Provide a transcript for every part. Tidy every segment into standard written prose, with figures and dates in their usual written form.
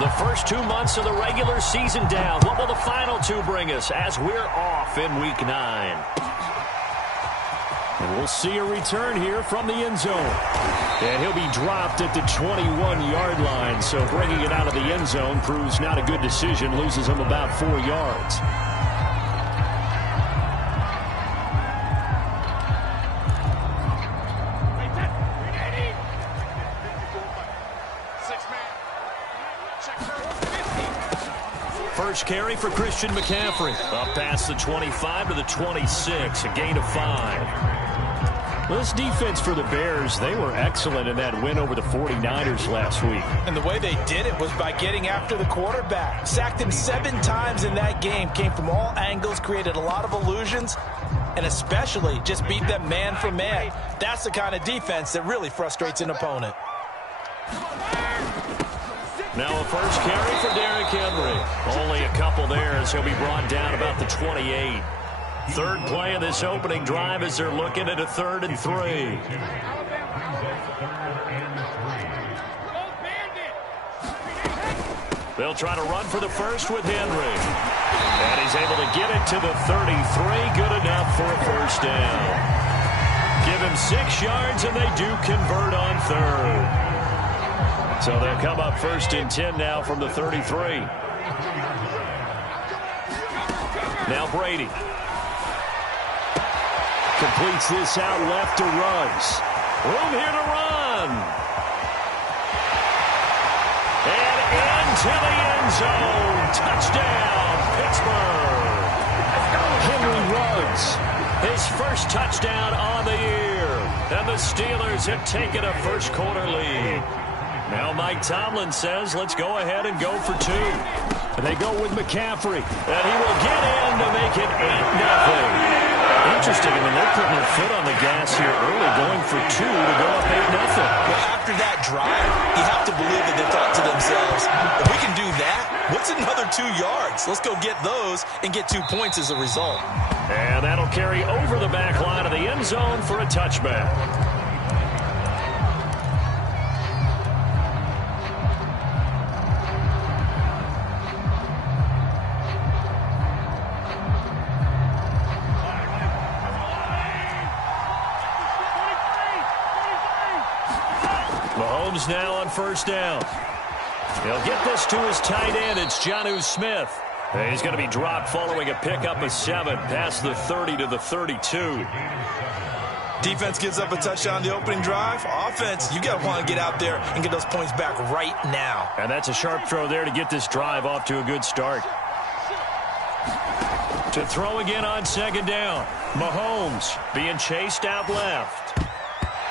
The first 2 months of the regular season down. What will the final 2 bring us as we're off in Week 9? And we'll see a return here from the end zone. And he'll be dropped at the 21-yard line. So bringing it out of the end zone proves not a good decision. Loses him about 4 yards. First carry for Christian McCaffrey. Up past the 25 to the 26. A gain of 5. Well, this defense for the Bears, they were excellent in that win over the 49ers last week. And the way they did it was by getting after the quarterback. Sacked him 7 times in that game. Came from all angles, created a lot of illusions, and especially just beat them man for man. That's the kind of defense that really frustrates an opponent. Now a first carry for Derrick Henry. Only a couple there as he'll be brought down about the 28. Third play of this opening drive as they're looking at a 3rd and 3. They'll try to run for the first with Henry. And he's able to get it to the 33. Good enough for a first down. Give him 6 yards and they do convert on 3rd. So they'll come up 1st and 10 now from the 33. Now Brady. Completes this out left to Ruggs. Room here to run. And into the end zone. Touchdown, Pittsburgh. Henry Ruggs. His first touchdown on the year. And the Steelers have taken a first quarter lead. Now Mike Tomlin says, let's go ahead and go for 2. And they go with McCaffrey. And he will get in to make it 8-0. Interesting. I mean, they're putting their foot on the gas here early, going for 2 to go up 8-0. Well, after that drive, you have to believe that they thought to themselves, if we can do that, what's another 2 yards? Let's go get those and get 2 points as a result. And that'll carry over the back line of the end zone for a touchback. Mahomes now on first down. He'll get this to his tight end. It's Jonnu Smith. He's going to be dropped following a pickup of 7 past the 30 to the 32. Defense gives up a touchdown the opening drive. Offense, you got to want to get out there and get those points back right now. And that's a sharp throw there to get this drive off to a good start. To throw again on 2nd down. Mahomes being chased out left.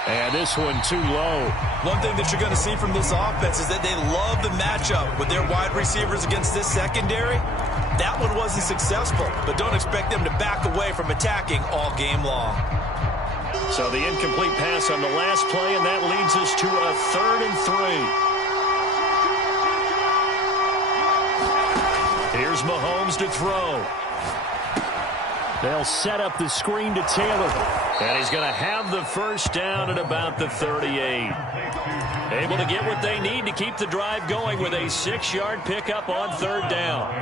And this one too low. One thing that you're going to see from this offense is that they love the matchup with their wide receivers against this secondary. That one wasn't successful, but don't expect them to back away from attacking all game long. So the incomplete pass on the last play, and that leads us to a 3rd and 3. Here's Mahomes to throw. They'll set up the screen to Taylor. And he's going to have the first down at about the 38. Able to get what they need to keep the drive going with a 6-yard pickup on 3rd down.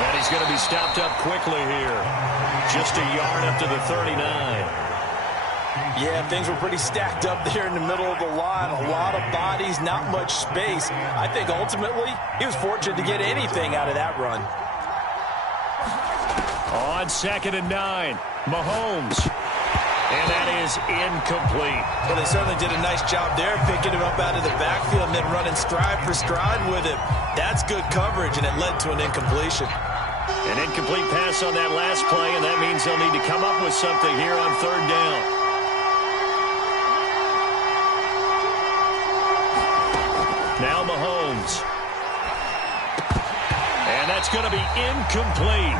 And he's going to be stopped up quickly here. Just a yard up to the 39. Yeah, things were pretty stacked up there in the middle of the line. A lot of bodies, not much space. I think ultimately he was fortunate to get anything out of that run. On 2nd and 9, Mahomes. And that is incomplete. Well, they certainly did a nice job there, picking him up out of the backfield and then running stride for stride with him. That's good coverage, and it led to an incompletion. An incomplete pass on that last play, and that means they'll need to come up with something here on 3rd down. Now Mahomes. And that's going to be incomplete.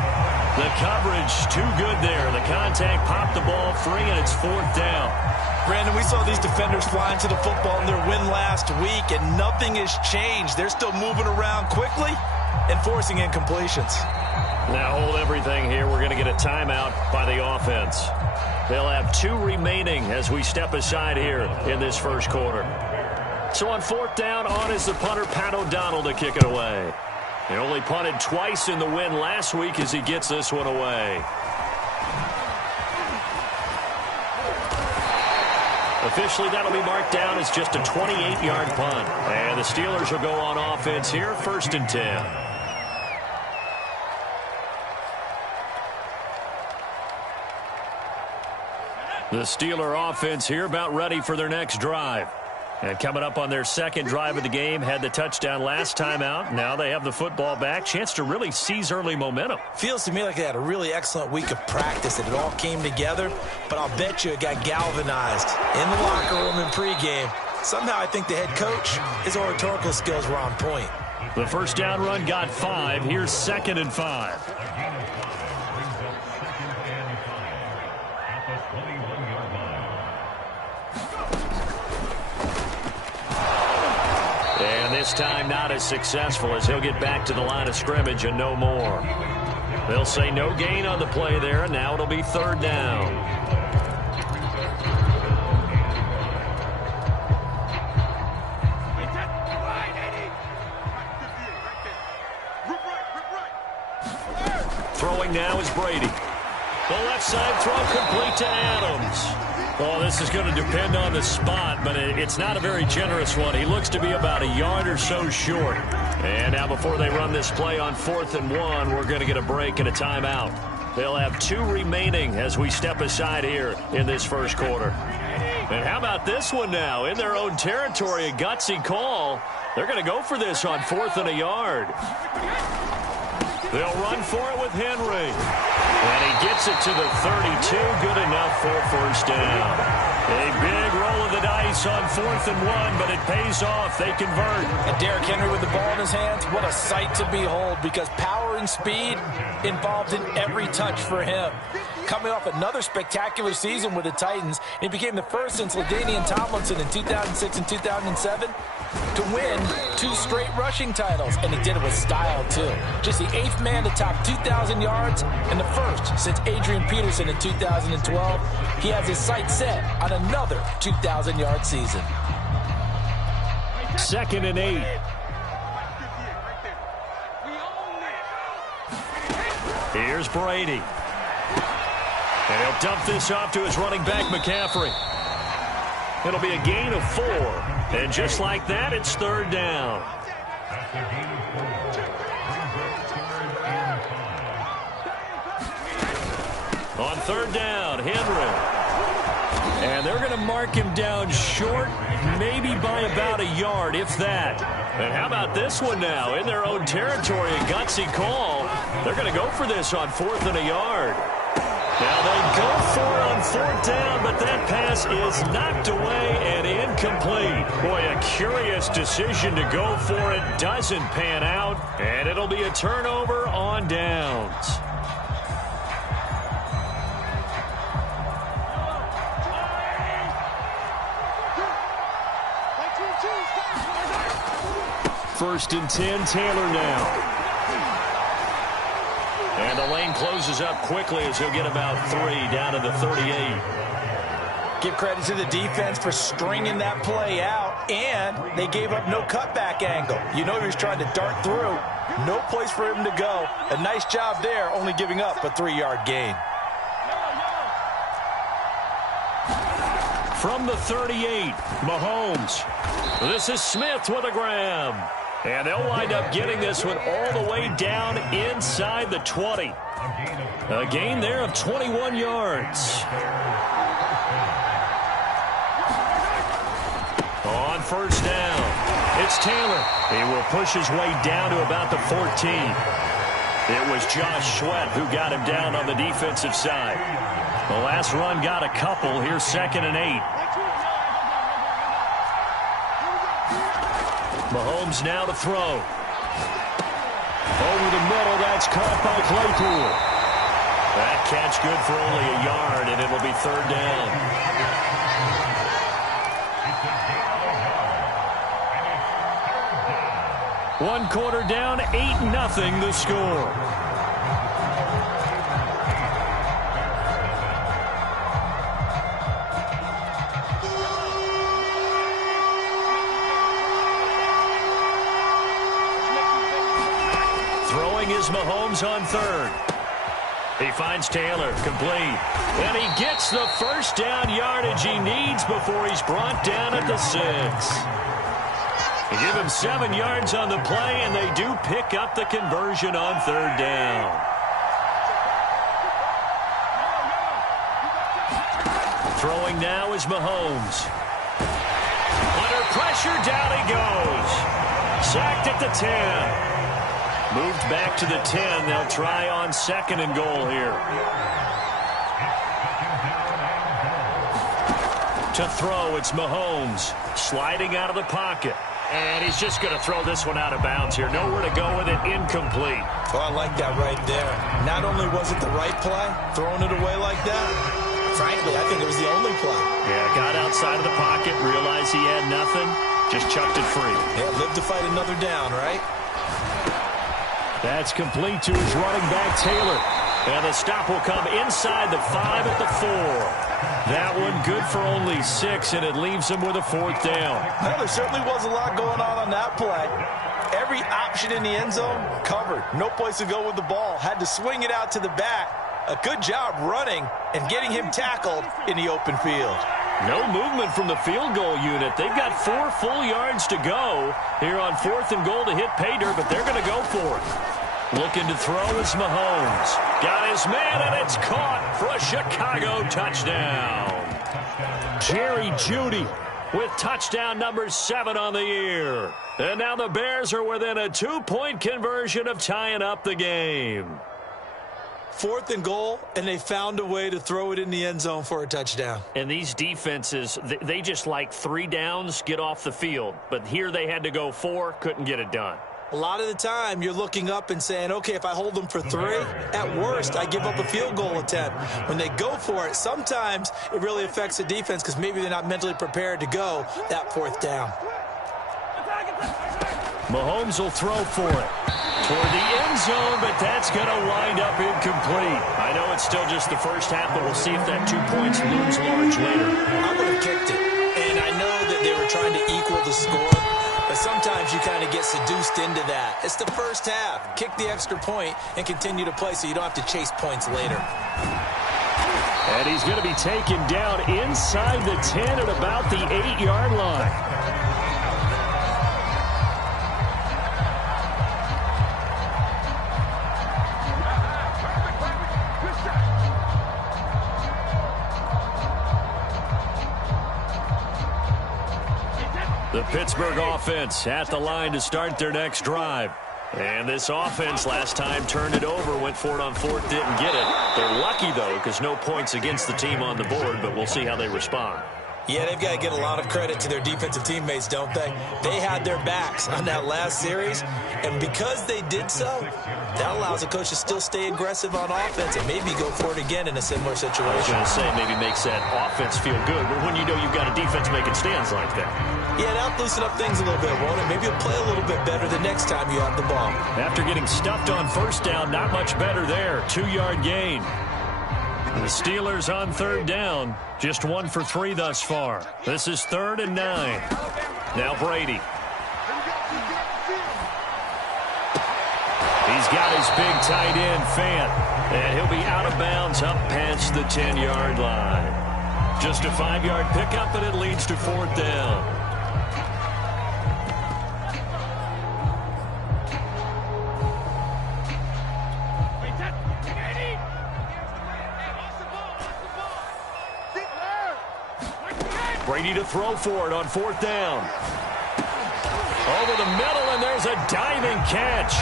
The coverage too good there. The contact popped the ball free, and it's 4th down. Brandon, we saw these defenders flying to the football in their win last week, and nothing has changed. They're still moving around quickly and forcing incompletions. Now hold everything here. We're going to get a timeout by the offense. They'll have 2 remaining as we step aside here in this first quarter. So on 4th down, on is the punter, Pat O'Donnell, to kick it away. He only punted twice in the win last week as he gets this one away. Officially, that'll be marked down as just a 28-yard punt. And the Steelers will go on offense here, 1st and 10. The Steeler offense here about ready for their next drive. And coming up on their second drive of the game, had the touchdown last time out. Now they have the football back. Chance to really seize early momentum. Feels to me like they had a really excellent week of practice, and it all came together. But I'll bet you it got galvanized in the locker room in pregame. Somehow I think the head coach, his oratorical skills were on point. The first down run got 5. Here's 2nd and 5. This time not as successful as he'll get back to the line of scrimmage and no more. They'll say no gain on the play there, and now it'll be 3rd down. Throwing now is Brady. The left side throw complete to Adams. Oh, this is going to depend on the spot, but it's not a very generous one. He looks to be about a yard or so short. And now before they run this play on 4th and 1, we're going to get a break and a timeout. They'll have 2 remaining as we step aside here in this first quarter. And how about this one now? In their own territory, a gutsy call. They're going to go for this on 4th and a yard. They'll run for it with Henry. And he gets it to the 32. Good enough for 1st down. A big roll of the dice on 4th and 1, but it pays off. They convert. And Derrick Henry with the ball in his hands, what a sight to behold, because power and speed involved in every touch for him. Coming off another spectacular season with the Titans, he became the first since LaDainian Tomlinson in 2006 and 2007 to win 2 straight rushing titles, and he did it with style too. Just the 8th man to top 2,000 yards and the first since Adrian Peterson in 2012. He has his sights set on another 2,000-yard season. 2nd and 8. Here's Brady. And he'll dump this off to his running back, McCaffrey. It'll be a gain of 4. And just like that, it's 3rd down. On 3rd down, Henry. And they're going to mark him down short, maybe by about a yard, if that. And how about this one now? In their own territory, a gutsy call. They're going to go for this on 4th and a yard. Now they go for it on 4th down, but that pass is knocked away and incomplete. Boy, a curious decision to go for it. Doesn't pan out, and it'll be a turnover on downs. First and 10, Taylor now. And the lane closes up quickly as he'll get about 3 down to the 38. Give credit to the defense for stringing that play out, and they gave up no cutback angle. You know he was trying to dart through. No place for him to go. A nice job there, only giving up a 3-yard gain. From the 38, Mahomes. This is Smith with a grab. And they'll wind up getting this one all the way down inside the 20. A gain there of 21 yards. On 1st down, it's Taylor. He will push his way down to about the 14. It was Josh Sweat who got him down on the defensive side. The last run got a couple. Here's 2nd and 8. Mahomes now to throw. Over the middle, that's caught by Claypool. That catch good for only a yard, and it'll be 3rd down. One quarter down, 8-0 the score. is Mahomes on third. He finds Taylor, complete. And he gets the first down yardage he needs before he's brought down at the 6. They give him 7 yards on the play, and they do pick up the conversion on third down. Throwing now is Mahomes. Under pressure, down he goes. Sacked at the 10. Moved back to the 10. They'll try on 2nd and goal here. To throw, it's Mahomes. Sliding out of the pocket. And he's just going to throw this one out of bounds here. Nowhere to go with it. Incomplete. Oh, I like that right there. Not only was it the right play, throwing it away like that, frankly, I think it was the only play. Yeah, got outside of the pocket, realized he had nothing, just chucked it free. Yeah, live to fight another down, right? That's complete to his running back, Taylor. And the stop will come inside the 5 at the 4. That one good for only 6, and it leaves him with a 4th down. Well, there certainly was a lot going on that play. Every option in the end zone covered. No place to go with the ball. Had to swing it out to the back. A good job running and getting him tackled in the open field. No movement from the field goal unit. They've got 4 full yards to go here on 4th and goal to hit pay dirt, but they're going to go for it. Looking to throw is Mahomes. Got his man, and it's caught for a Chicago touchdown. Jerry Jeudy with touchdown number 7 on the year. And now the Bears are within a 2-point conversion of tying up the game. 4th and goal, and they found a way to throw it in the end zone for a touchdown. And these defenses, they just like 3 downs, get off the field. But here they had to go 4, couldn't get it done. A lot of the time, you're looking up and saying, okay, if I hold them for 3, at worst, I give up a field goal attempt. When they go for it, sometimes it really affects the defense because maybe they're not mentally prepared to go that 4th down. Mahomes will throw for it. Toward the end zone, but that's going to wind up incomplete. I know it's still just the first half, but we'll see if that 2 points looms large later. I would have kicked it, and I know that they were trying to equal the score, but sometimes you kind of get seduced into that. It's the first half. Kick the extra point and continue to play so you don't have to chase points later. And he's going to be taken down inside the 10 at about the 8-yard line. The Pittsburgh offense at the line to start their next drive. And this offense last time turned it over, went for it on 4th, didn't get it. They're lucky, though, because no points against the team on the board, but we'll see how they respond. Yeah, they've got to get a lot of credit to their defensive teammates, don't they? They had their backs on that last series, and because they did so, that allows the coach to still stay aggressive on offense and maybe go for it again in a similar situation. I was going to say maybe makes that offense feel good, but when you know you've got a defense making stands like that. Yeah, that'll loosen up things a little bit, won't it? Maybe you'll play a little bit better the next time you have the ball. After getting stuffed on 1st down, not much better there. 2-yard gain. The Steelers on 3rd down, just 1 for 3 thus far. This is 3rd and 9. Now Brady. He's got his big tight end, Fant, and he'll be out of bounds up past the 10-yard line. Just a 5-yard pickup, and it leads to 4th down. Brady to throw for it on 4th down. Over the middle, and there's a diving catch.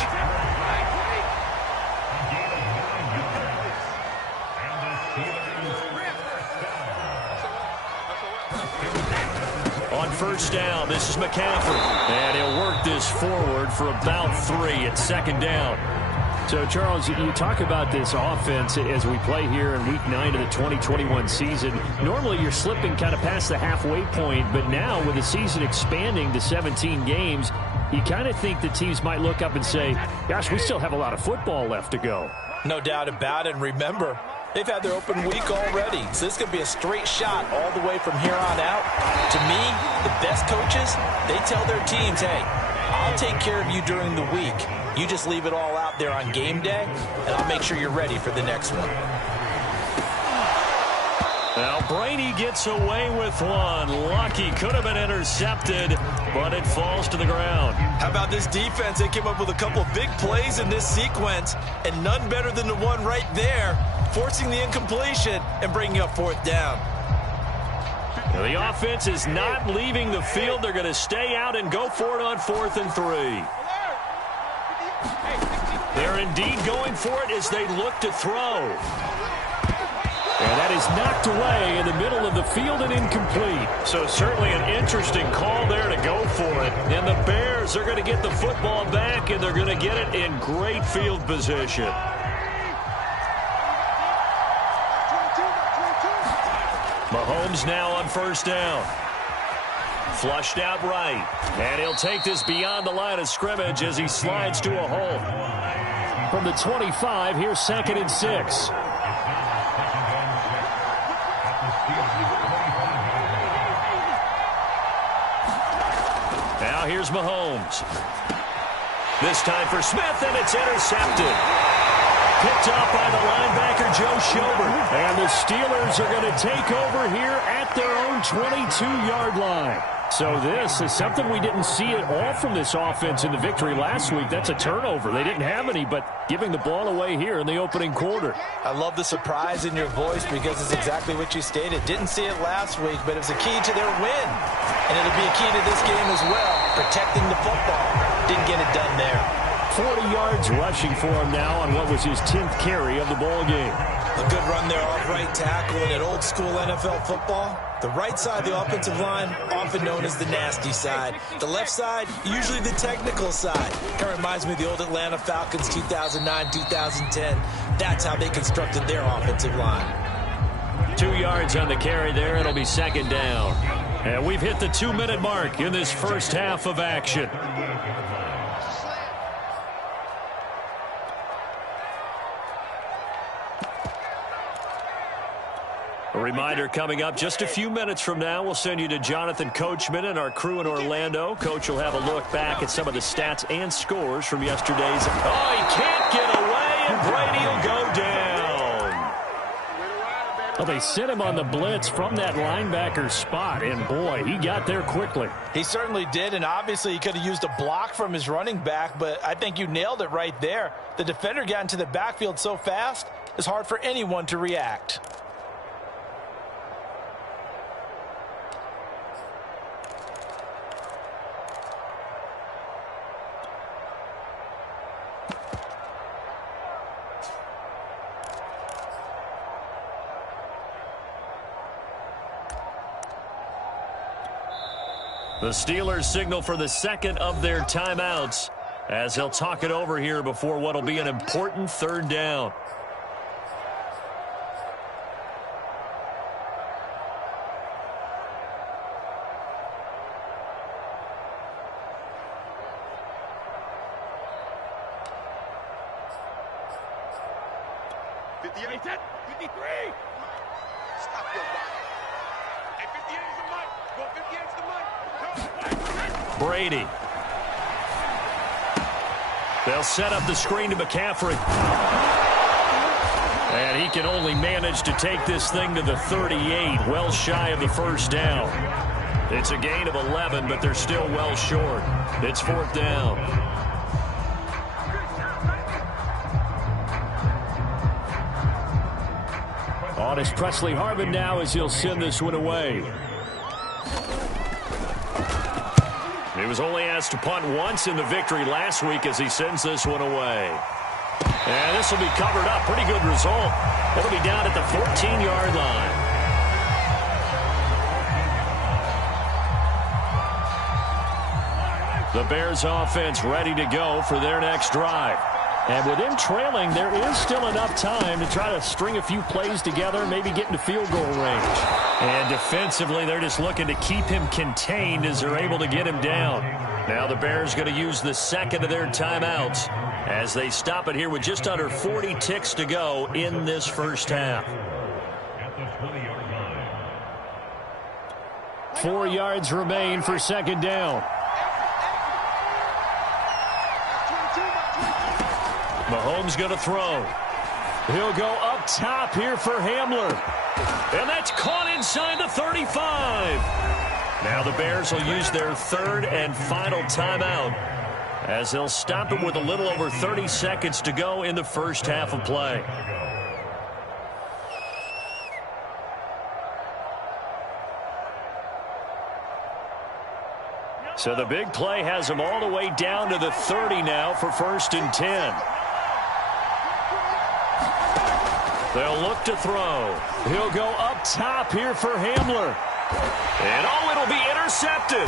On 1st down, this is McCaffrey. And he'll work this forward for about 3 at 2nd down. So, Charles, you talk about this offense as we play here in Week 9 of the 2021 season. Normally, you're slipping kind of past the halfway point, but now with the season expanding to 17 games, you kind of think the teams might look up and say, gosh, we still have a lot of football left to go. No doubt about it. And remember, they've had their open week already, so this could be a straight shot all the way from here on out. To me, the best coaches, they tell their teams, hey, I'll take care of you during the week. You just leave it all out there on game day, and I'll make sure you're ready for the next one. Now Brady gets away with one. Lucky, could have been intercepted, but it falls to the ground. How about this defense? They came up with a couple big plays in this sequence, and none better than the one right there, forcing the incompletion and bringing up fourth down. Now the offense is not leaving the field. They're going to stay out and go for it on 4th and 3. They're indeed going for it as they look to throw. And that is knocked away in the middle of the field and incomplete. So certainly an interesting call there to go for it. And the Bears are going to get the football back, and they're going to get it in great field position. Mahomes now on 1st down. Flushed out right. And he'll take this beyond the line of scrimmage as he slides to a hole. From the 25, here's 2nd and 6. Now here's Mahomes. This time for Smith, and it's intercepted. Picked up by the linebacker, Joe Schobert. And the Steelers are going to take over here at their own 22-yard line. So this is something we didn't see at all from this offense in the victory last week. That's a turnover. They didn't have any, but giving the ball away here in the opening quarter. I love the surprise in your voice because it's exactly what you stated. Didn't see it last week, but it was a key to their win. And it'll be a key to this game as well, protecting the football. Didn't get it done there. 40 yards rushing for him now on what was his 10th carry of the ball game. A good run there off right tackle in an old-school NFL football. The right side of the offensive line, often known as the nasty side. The left side, usually the technical side. Kind of reminds me of the old Atlanta Falcons 2009, 2010. That's how they constructed their offensive line. 2 yards on the carry there. It'll be 2nd down. And we've hit the 2-minute mark in this first half of action. A reminder coming up just a few minutes from now, we'll send you to Jonathan Coachman and our crew in Orlando. Coach will have a look back at some of the stats and scores from yesterday's. Oh, he can't get away, and Brady will go down. Well, they sent him on the blitz from that linebacker spot, and boy, he got there quickly. He certainly did, and obviously he could have used a block from his running back, but I think you nailed it right there. The defender got into the backfield so fast, it's hard for anyone to react. The Steelers signal for the 2nd of their timeouts as they'll talk it over here before what will be an important 3rd down. Brady. They'll set up the screen to McCaffrey. And he can only manage to take this thing to the 38, well shy of the 1st down. It's a gain of 11, but they're still well short. It's 4th down. On is Presley Harvin now as he'll send this one away. He was only asked to punt once in the victory last week as he sends this one away. And this will be covered up. Pretty good result. It'll be down at the 14-yard line. The Bears offense ready to go for their next drive. And with them trailing, there is still enough time to try to string a few plays together, maybe get into field goal range. And defensively, they're just looking to keep him contained as they're able to get him down. Now the Bears going to use the 2nd of their timeouts as they stop it here with just under 40 ticks to go in this first half. 4 yards remain for 2nd down. Mahomes going to throw. He'll go up top here for Hamler. And that's caught inside the 35. Now the Bears will use their third and final timeout as they'll stop him with a little over 30 seconds to go in the first half of play. So the big play has them all the way down to the 30 now for 1st and 10. They'll look to throw. He'll go up top here for Hamler. And it'll be intercepted.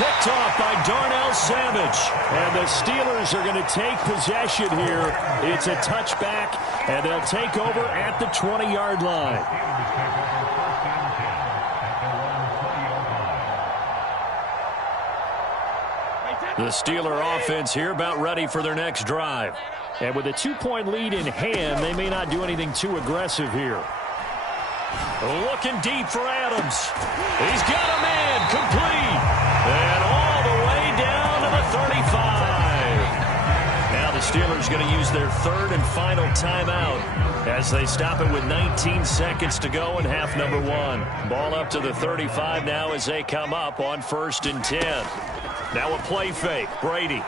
Picked off by Darnell Savage. And the Steelers are going to take possession here. It's a touchback, and they'll take over at the 20-yard line. The Steeler offense here about ready for their next drive. And with a 2-point lead in hand, they may not do anything too aggressive here. Looking deep for Adams. He's got a man complete. And all the way down to the 35. Now the Steelers going to use their third and final timeout as they stop it with 19 seconds to go in half number 1. Ball up to the 35 now as they come up on 1st and 10. Now a play fake. Brady.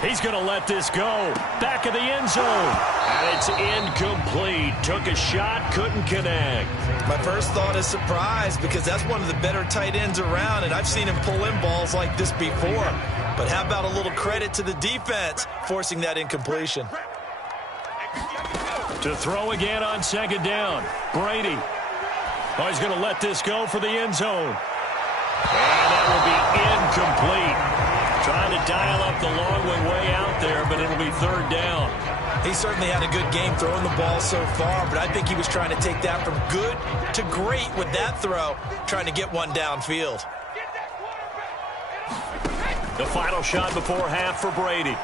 He's going to let this go. Back of the end zone. And it's incomplete. Took a shot, couldn't connect. My first thought is surprise because that's one of the better tight ends around, and I've seen him pull in balls like this before. But how about a little credit to the defense forcing that incompletion? To throw again on 2nd down. Brady. Oh, he's going to let this go for the end zone. And that will be incomplete. Trying to dial up the long way out there, but it'll be 3rd down. He certainly had a good game throwing the ball so far, but I think he was trying to take that from good to great with that throw, trying to get one downfield. The final shot before half for Brady.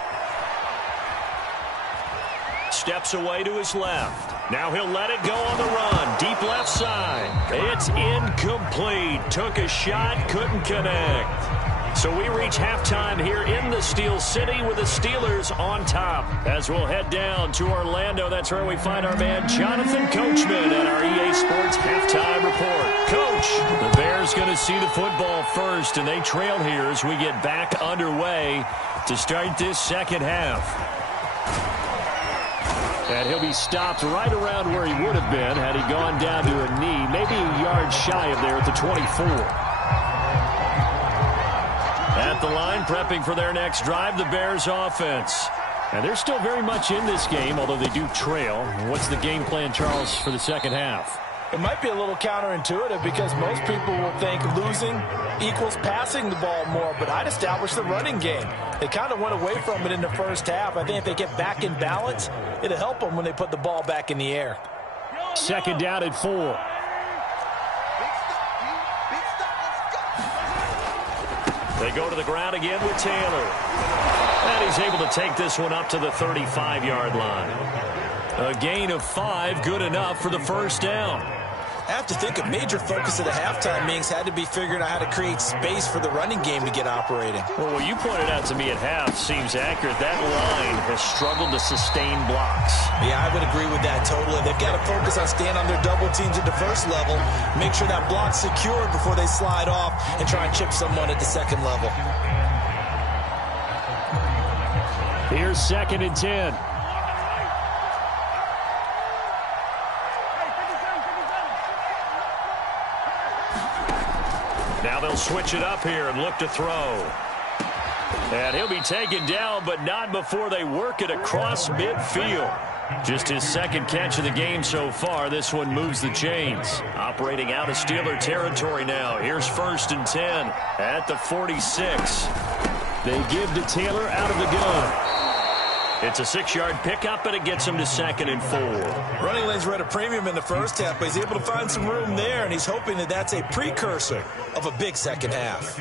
Steps away to his left. Now he'll let it go on the run. Deep left side. It's incomplete. Took a shot, couldn't connect. So we reach halftime here in the Steel City with the Steelers on top. As we'll head down to Orlando, that's where we find our man Jonathan Coachman at our EA Sports Halftime Report. Coach, the Bears going to see the football first, and they trail here as we get back underway to start this second half. And he'll be stopped right around where he would have been had he gone down to a knee, maybe a yard shy of there at the 24. At the line, prepping for their next drive, the Bears offense. And they're still very much in this game, although they do trail. What's the game plan, Charles, for the second half? It might be a little counterintuitive because most people will think losing equals passing the ball more, but I'd establish the running game. They kind of went away from it in the first half. I think if they get back in balance, it'll help them when they put the ball back in the air. 2nd down at 4. They go to the ground again with Taylor. And he's able to take this one up to the 35-yard line. A gain of 5, good enough for the 1st down. I have to think a major focus of the halftime meetings had to be figuring out how to create space for the running game to get operating. Well, what you pointed out to me at half seems accurate. That line has struggled to sustain blocks. Yeah, I would agree with that totally. They've got to focus on staying on their double teams at the first level, make sure that block's secured before they slide off and try and chip someone at the second level. Here's 2nd and 10. Now they'll switch it up here and look to throw. And he'll be taken down, but not before they work it across midfield. Just his 2nd catch of the game so far. This one moves the chains. Operating out of Steeler territory now. Here's 1st and 10 at the 46. They give to Taylor out of the gun. It's a 6-yard pickup, and it gets him to 2nd and 4. Running lanes were at a premium in the first half, but he's able to find some room there, and he's hoping that that's a precursor of a big second half.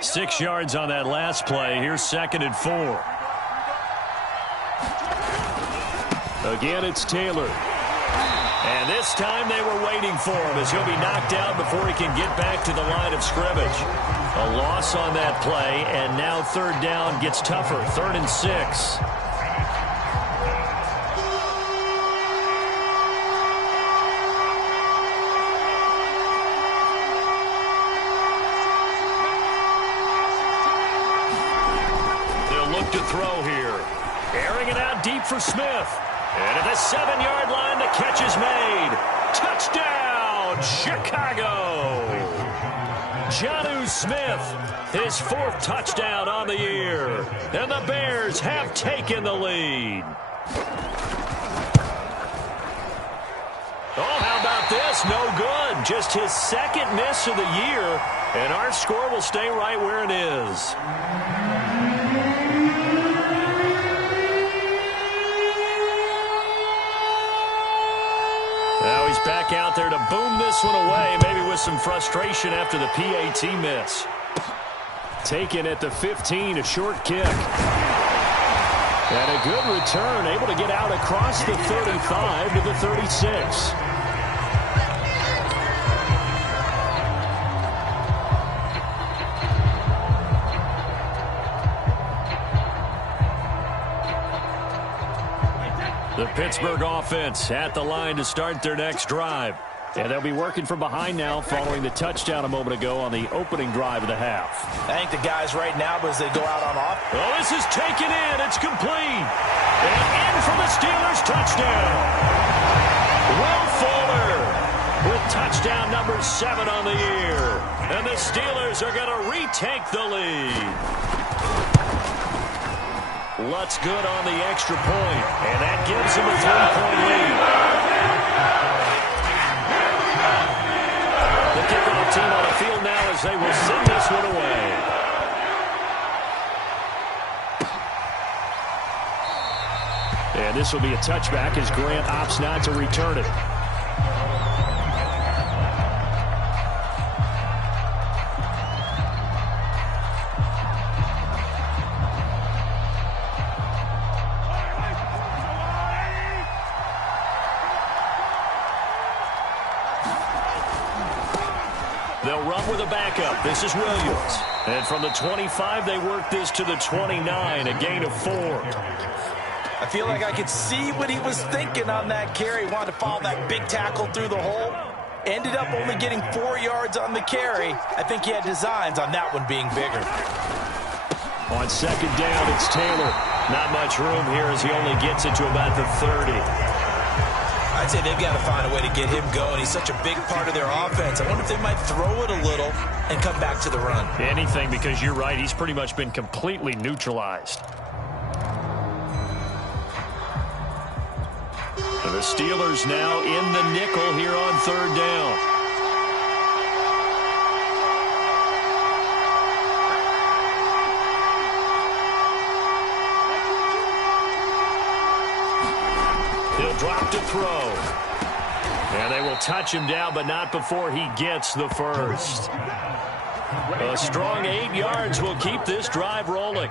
Six yards on that last play. Here's 2nd and 4. Again, it's Taylor. And this time they were waiting for him as he'll be knocked down before he can get back to the line of scrimmage. A loss on that play, and now third down gets tougher. 3rd and 6. To throw here. Airing it out deep for Smith. And at the 7-yard line, the catch is made. Touchdown, Chicago! Jonnu Smith, his 4th touchdown on the year. And the Bears have taken the lead. Oh, how about this? No good. Just his 2nd miss of the year. And our score will stay right where it is. Now he's back out there to boom this one away, maybe with some frustration after the PAT miss. Taken at the 15, a short kick. And a good return, able to get out across the 35 to the 36. The Pittsburgh offense at the line to start their next drive. And they'll be working from behind now following the touchdown a moment ago on the opening drive of the half. I think the guys right now, as they go out on off. Oh, this is taken in. It's complete. And in for the Steelers touchdown. Will Fuller with touchdown number 7 on the year. And the Steelers are going to retake the lead. Lutz good on the extra point, and that gives him a 3-point lead. The kickoff team on the field now as they will send this one away. And this will be a touchback as Grant opts not to return it. They'll run with a backup. This is Williams. And from the 25, they work this to the 29, a gain of 4. I feel like I could see what he was thinking on that carry. Wanted to follow that big tackle through the hole. Ended up only getting 4 yards on the carry. I think he had designs on that one being bigger. On 2nd down, it's Taylor. Not much room here as he only gets it to about the 30. I'd say they've got to find a way to get him going. He's such a big part of their offense. I wonder if they might throw it a little and come back to the run. Anything, because you're right. He's pretty much been completely neutralized. The Steelers now in the nickel here on 3rd down. He'll drop to throw. And they will touch him down, but not before he gets the first. A strong 8 yards will keep this drive rolling.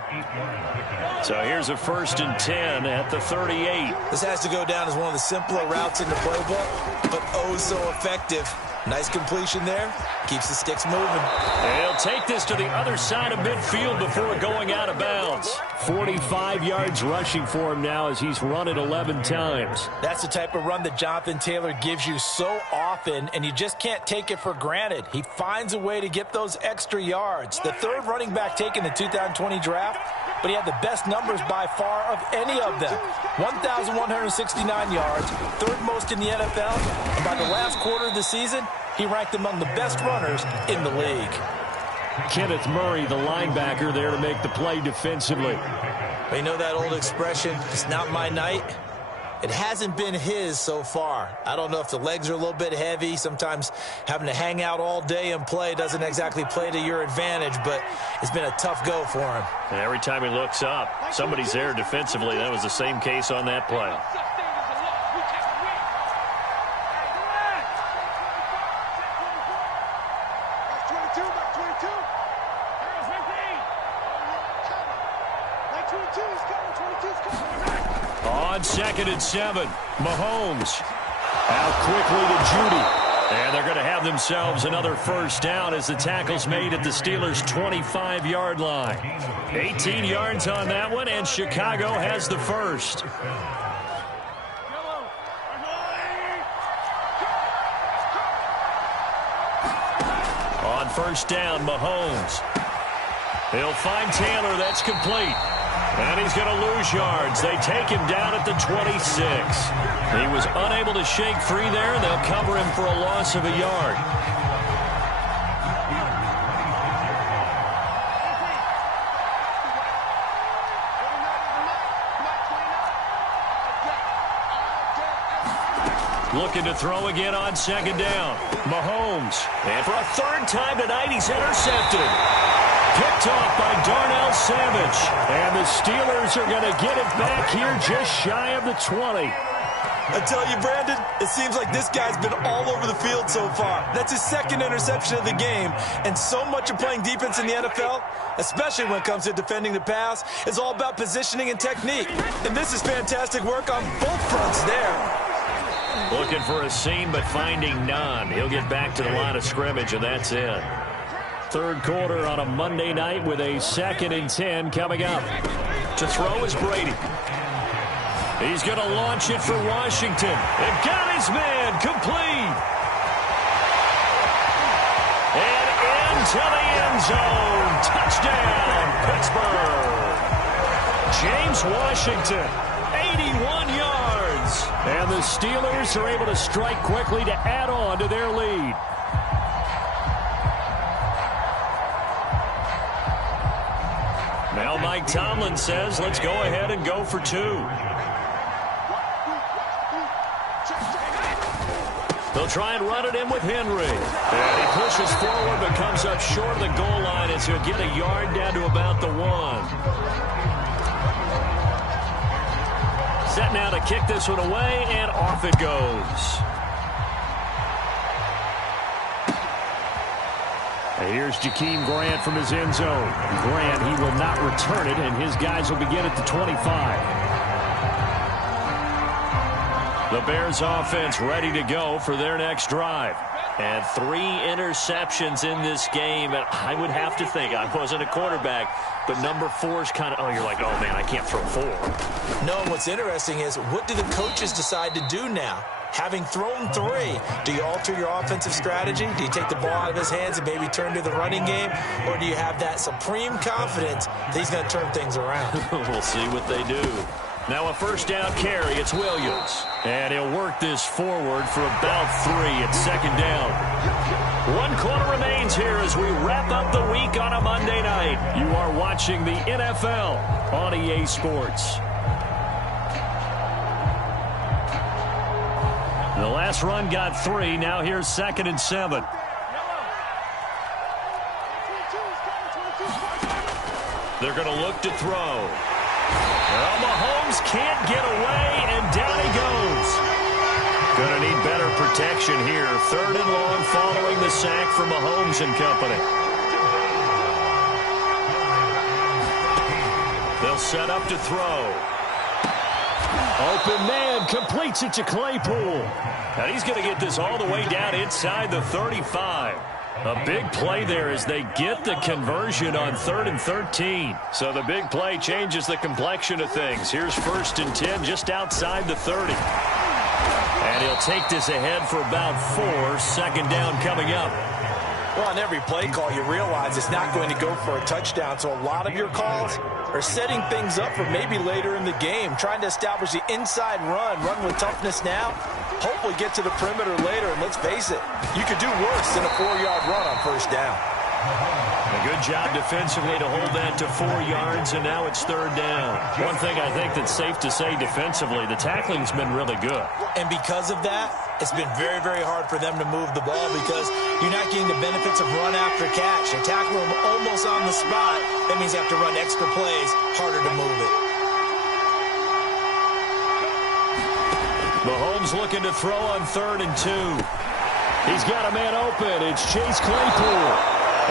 So here's a 1st and 10 at the 38. This has to go down as one of the simpler routes in the playbook, but oh so effective. Nice completion there. Keeps the sticks moving. And he'll take this to the other side of midfield before going out of bounds. 45 yards rushing for him now as he's run it 11 times. That's the type of run that Jonathan Taylor gives you so often, and you just can't take it for granted. He finds a way to get those extra yards. The 3rd running back taken the 2020 draft, but he had the best numbers by far of any of them. 1,169 yards, 3rd most in the NFL, and by the last quarter of the season, he ranked among the best runners in the league. Kenneth Murray, the linebacker, there to make the play defensively. Well, you know that old expression, it's not my night? It hasn't been his so far. I don't know if the legs are a little bit heavy. Sometimes having to hang out all day and play doesn't exactly play to your advantage, but it's been a tough go for him. And every time he looks up, somebody's there defensively. That was the same case on that play. On 2nd and 7, Mahomes. Out quickly to Judy. And they're going to have themselves another first down as the tackle's made at the Steelers' 25-yard line. 18 yards on that one, and Chicago has the first. On first down, Mahomes. He'll find Taylor. That's complete. And he's going to lose yards. They take him down at the 26. He was unable to shake free there. They'll cover him for a loss of a yard. Looking to throw again on 2nd down. Mahomes. And for a 3rd time tonight, he's intercepted. Picked off by Darnell Savage. And the Steelers are going to get it back here just shy of the 20. I tell you, Brandon, it seems like this guy's been all over the field so far. That's his 2nd interception of the game. And so much of playing defense in the NFL, especially when it comes to defending the pass, is all about positioning and technique. And this is fantastic work on both fronts there. Looking for a seam, but finding none. He'll get back to the line of scrimmage, and that's it. 3rd quarter on a Monday night with a 2nd and 10 coming up. To throw is Brady. He's going to launch it for Washington. And got his man complete. And into the end zone. Touchdown, Pittsburgh. James Washington, 81 yards. And the Steelers are able to strike quickly to add on to their lead. Now Mike Tomlin says, let's go ahead and go for 2. They'll try and run it in with Henry. And he pushes forward but comes up short of the goal line as he'll get a yard down to about the 1. Set now to kick this one away, and off it goes. Here's Jakeem Grant from his end zone. Grant, he will not return it, and his guys will begin at the 25. The Bears offense ready to go for their next drive. And 3 interceptions in this game. And I would have to think, I wasn't a quarterback, but number 4 is kind of, you're like, oh, man, I can't throw 4. No, and what's interesting is, what do the coaches decide to do now? Having thrown 3, do you alter your offensive strategy? Do you take the ball out of his hands and maybe turn to the running game? Or do you have that supreme confidence that he's going to turn things around? We'll see what they do. Now a first down carry. It's Williams. And he'll work this forward for about 3 at 2nd down. 1 quarter remains here as we wrap up the week on a Monday night. You are watching the NFL on EA Sports. The last run got 3. Now here's 2nd and 7. They're going to look to throw. Well, Mahomes can't get away, and down he goes. Going to need better protection here. 3rd and long following the sack from Mahomes and company. They'll set up to throw. Open man completes it to Claypool. And he's going to get this all the way down inside the 35. A big play there as they get the conversion on 3rd and 13. So the big play changes the complexion of things. Here's 1st and 10 just outside the 30. And he'll take this ahead for about 4. 2nd down coming up. Well, on every play call, you realize it's not going to go for a touchdown. So a lot of your calls are setting things up for maybe later in the game, trying to establish the inside run with toughness now, hopefully get to the perimeter later. And let's face it, you could do worse than a 4-yard run on 1st down. A good job defensively to hold that to 4 yards, and now it's 3rd down. One thing I think that's safe to say defensively, the tackling's been really good. And because of that, it's been very, very hard for them to move the ball because you're not getting the benefits of run after catch. They tackle them almost on the spot. That means you have to run extra plays, harder to move it. Mahomes looking to throw on 3rd and 2. He's got a man open. It's Chase Claypool.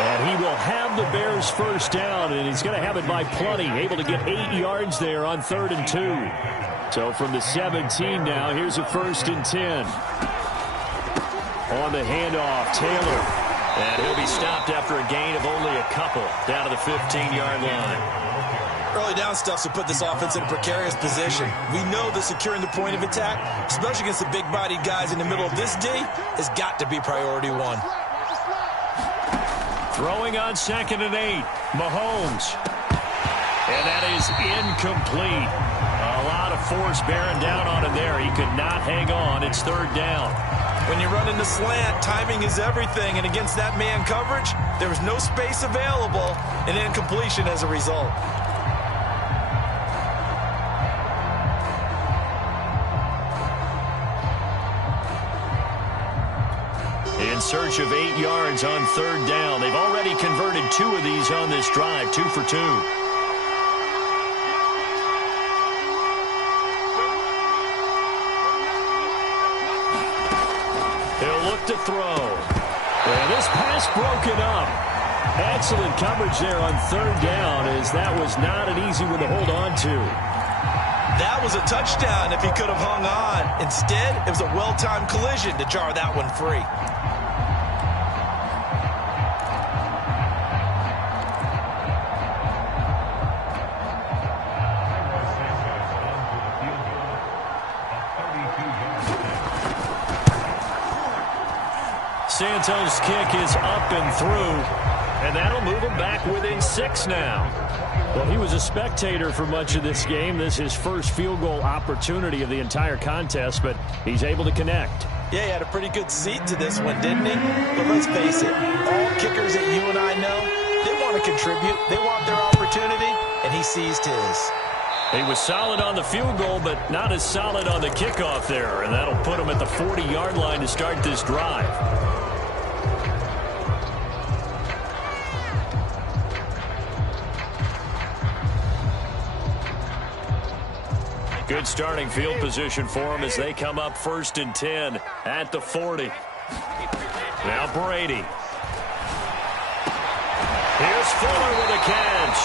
And he will have the Bears first down, and he's going to have it by plenty. Able to get 8 yards there on 3rd and 2. So from the 17 now, here's a 1st and 10. On the handoff, Taylor. And he'll be stopped after a gain of only a couple down to the 15-yard line. Early down stuff to put this offense in a precarious position. We know that securing the point of attack, especially against the big-bodied guys in the middle of this D, has got to be priority one. Throwing on 2nd and 8, Mahomes. And that is incomplete. A lot of force bearing down on him there. He could not hang on. It's 3rd down. When you run in the slant, timing is everything, and against that man coverage, there was no space available, and incompletion as a result. In search of 8 yards on 3rd down. They've already converted 2 of these on this drive, 2 for 2. He'll look to throw. And this pass broken up. Excellent coverage there on 3rd down, as that was not an easy one to hold on to. That was a touchdown if he could have hung on. Instead, it was a well-timed collision to jar that one free. Santos' kick is up and through, and that'll move him back within 6 now. Well, he was a spectator for much of this game. This is his first field goal opportunity of the entire contest, but he's able to connect. Yeah, he had a pretty good seat to this one, didn't he? But let's face it, all kickers that you and I know, they want to contribute. They want their opportunity, and he seized his. He was solid on the field goal, but not as solid on the kickoff there, and that'll put him at the 40-yard line to start this drive. Good starting field position for them as they come up 1st and 10 at the 40. Now Brady. Here's Fuller with a catch.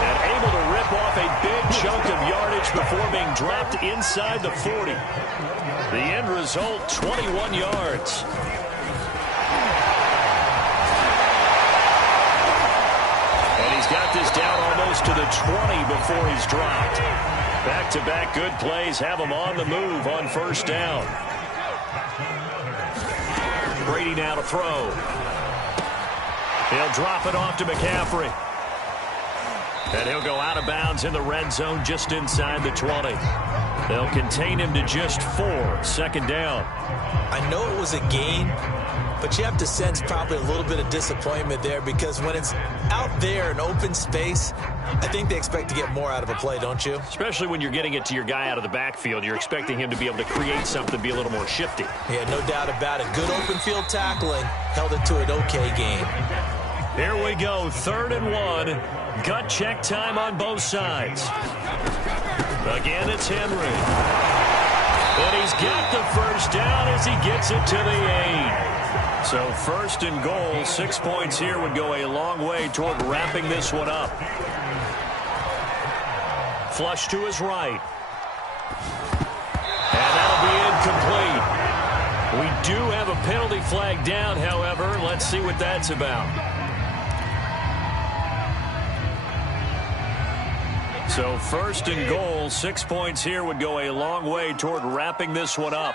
And able to rip off a big chunk of yardage before being dropped inside the 40. The end result, 21 yards. And he's got this down almost to the 20 before he's dropped. Back-to-back good plays have him on the move on 1st down. Brady now to throw. He'll drop it off to McCaffrey. And he'll go out of bounds in the red zone just inside the 20. They'll contain him to just 4, 2nd down. I know it was a gain, but you have to sense probably a little bit of disappointment there, because when it's out there in open space, I think they expect to get more out of a play, don't you? Especially when you're getting it to your guy out of the backfield. You're expecting him to be able to create something, be a little more shifty. Yeah, no doubt about it. Good open field tackling held it to an okay game. Here we go, 3rd and 1. Gut check time on both sides. Again, it's Henry. And he's got the first down as he gets it to the 8. So 1st and goal, 6 points here would go a long way toward wrapping this one up. Flush to his right. And that'll be incomplete. We do have a penalty flag down, however. Let's see what that's about. So 1st and goal, 6 points here would go a long way toward wrapping this one up.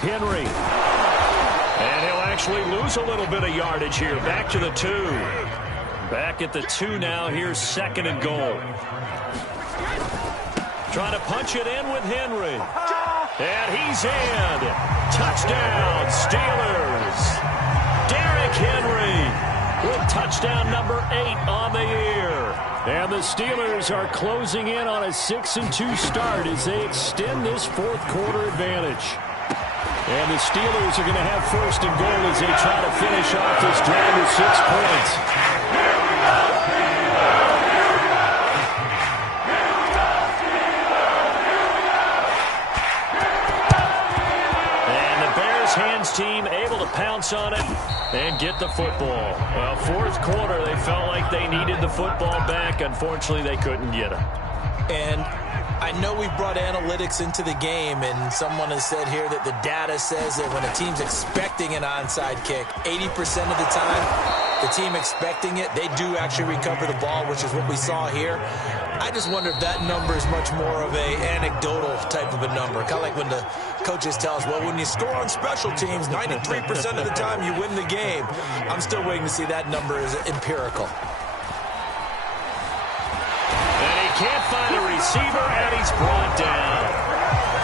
Henry. And he'll actually lose a little bit of yardage here. Back to the 2. Back at the 2 now. Here's 2nd and goal. Trying to punch it in with Henry. And he's in. Touchdown, Steelers. Derrick Henry with touchdown number 8 on the year. And the Steelers are closing in on a 6-2 start as they extend this 4th quarter advantage. And the Steelers are going to have 1st and goal as they try to finish off this drive with 6 points. And the Bears hands team able to pounce on it. and get the football. Well, fourth quarter, they felt like they needed the football back. Unfortunately, they couldn't get it. And I know we brought analytics into the game, and someone has said here that the data says that when a team's expecting an onside kick, 80% of the time, the team expecting it, they do actually recover the ball, which is what we saw here. I just wonder if that number is much more of a anecdotal type of a number. Kind of like when the coaches tell us, well, when you score on special teams, 93% of the time you win the game. I'm still waiting to see that number is empirical. And he can't find a receiver, and he's brought down.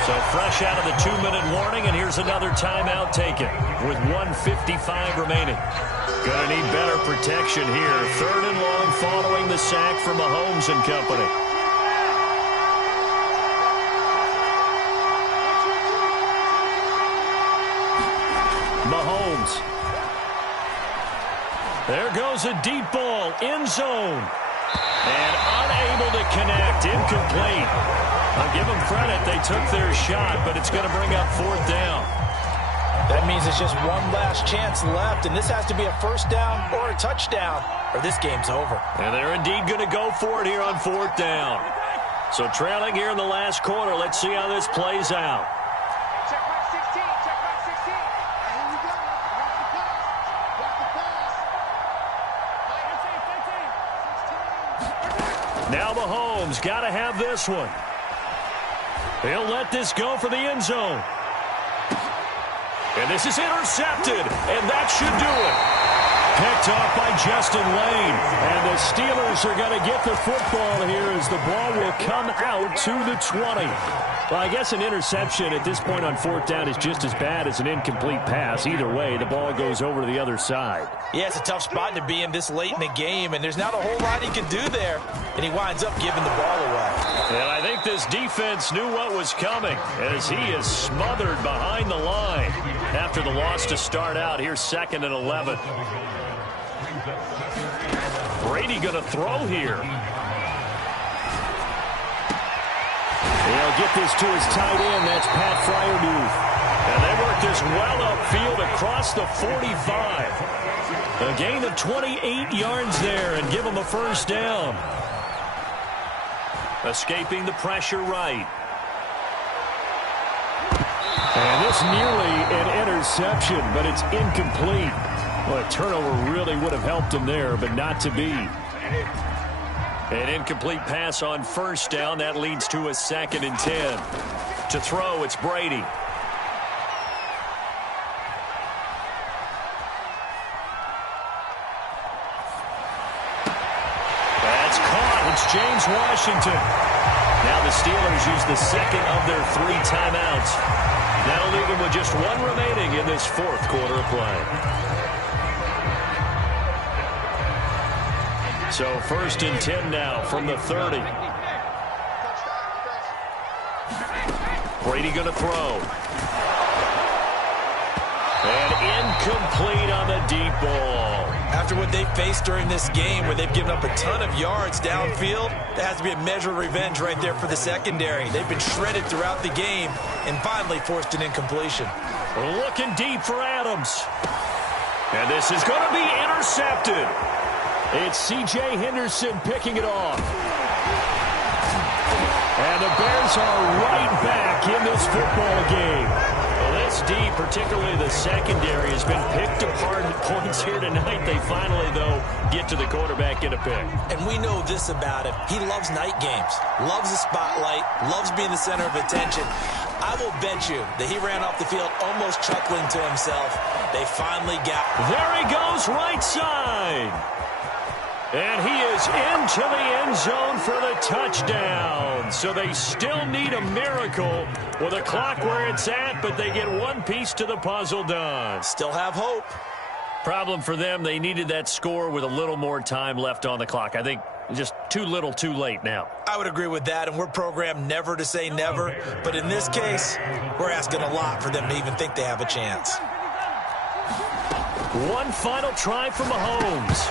So fresh out of the 2-minute warning, and here's another timeout taken with 1:55 remaining. Gonna need better protection here. 3rd and long following the sack from Mahomes and company. Mahomes. There goes a deep ball, end zone. And unable to connect, incomplete. I'll give them credit, they took their shot, but it's going to bring up 4th down. That means it's just one last chance left, and this has to be a 1st down or a touchdown, or this game's over. And they're indeed going to go for it here on 4th down. So trailing here in the last quarter, let's see how this plays out. Check back 16, check back 16. Here we go. Watch the pass. Now Mahomes got to have this one. He'll let this go for the end zone. And this is intercepted, and that should do it. Picked off by Justin Lane. And the Steelers are going to get the football here as the ball will come out to the 20. Well, I guess an interception at this point on 4th down is just as bad as an incomplete pass. Either way, the ball goes over to the other side. Yeah, it's a tough spot to be in this late in the game, and there's not a whole lot he can do there. And he winds up giving the ball away. And I think this defense knew what was coming as he is smothered behind the line after the loss to start out. Here's 2nd and 11. Brady going to throw here. He'll get this to his tight end. That's Pat Freiermuth. And they work this well upfield across the 45. A gain of 28 yards there and give them a 1st down. Escaping the pressure right. And this nearly an interception, but it's incomplete. Well, a turnover really would have helped him there, but not to be. An incomplete pass on 1st down. That leads to a 2nd and 10. To throw, it's Brady. That's caught. It's James Washington. Now the Steelers use the 2nd of their 3 timeouts. That'll leave them with just 1 remaining in this 4th quarter of play. So 1st and 10 now from the 30. Brady going to throw. And incomplete on the deep ball. After what they faced during this game where they've given up a ton of yards downfield, there has to be a measure of revenge right there for the secondary. They've been shredded throughout the game and finally forced an incompletion. Looking deep for Adams. And this is going to be intercepted. It's C.J. Henderson picking it off. And the Bears are right back in this football game. Well, this D, particularly the secondary, has been picked apart at points here tonight. They finally, though, get to the quarterback in a pick. And we know this about him. He loves night games, loves the spotlight, loves being the center of attention. I will bet you that he ran off the field almost chuckling to himself. They finally got him. There he goes, right side. And he is into the end zone for the touchdown. So they still need a miracle with a clock where it's at, but they get one piece to the puzzle done. Still have hope. Problem for them, they needed that score with a little more time left on the clock. I think just too little, too late now. I would agree with that, and we're programmed never to say never. But in this case, we're asking a lot for them to even think they have a chance. One final try for Mahomes.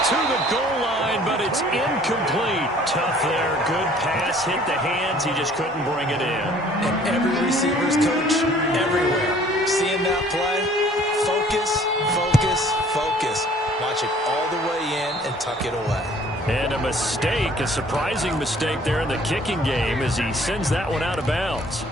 To the goal line, but it's incomplete. Tough there. Good pass. Hit the hands. He just couldn't bring it in. And every receiver's coach everywhere. Seeing that play, focus, focus, Focus. Watch it all the way in and tuck it away. And a mistake, a surprising mistake there in the kicking game as he sends that one out of bounds.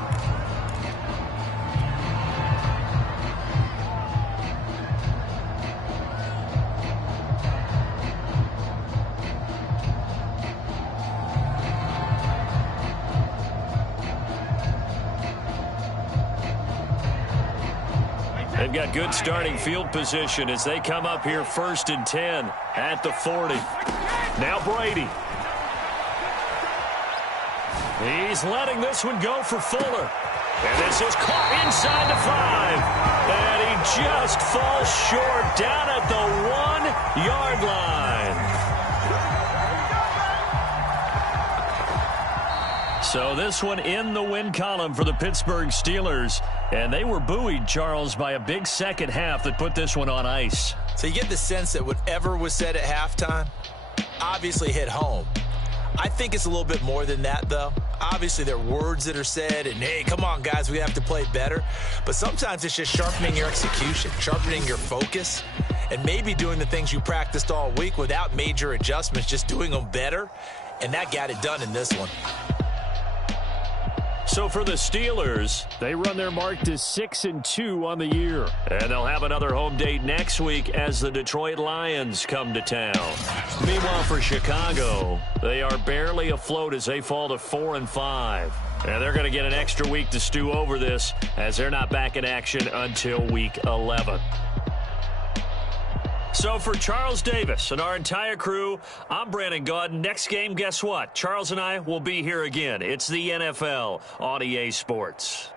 They've got good starting field position as they come up here 1st and 10 at the 40. Now Brady. He's letting this one go for Fuller. And this is caught inside the 5. And he just falls short down at the 1-yard line. So this one in the win column for the Pittsburgh Steelers. And they were buoyed, Charles, by a big second half that put this one on ice. So you get the sense that whatever was said at halftime obviously hit home. I think it's a little bit more than that, though. Obviously, there are words that are said, and, hey, come on, guys, we have to play better. But sometimes it's just sharpening your execution, sharpening your focus, and maybe doing the things you practiced all week without major adjustments, just doing them better. And that got it done in this one. So for the Steelers, they run their mark to 6-2 on the year. And they'll have another home date next week as the Detroit Lions come to town. Meanwhile, for Chicago, they are barely afloat as they fall to 4-5. And they're going to get an extra week to stew over this as they're not back in action until week 11. So for Charles Davis and our entire crew, I'm Brandon Gaudin. Next game, guess what? Charles and I will be here again. It's the NFL on EA Sports.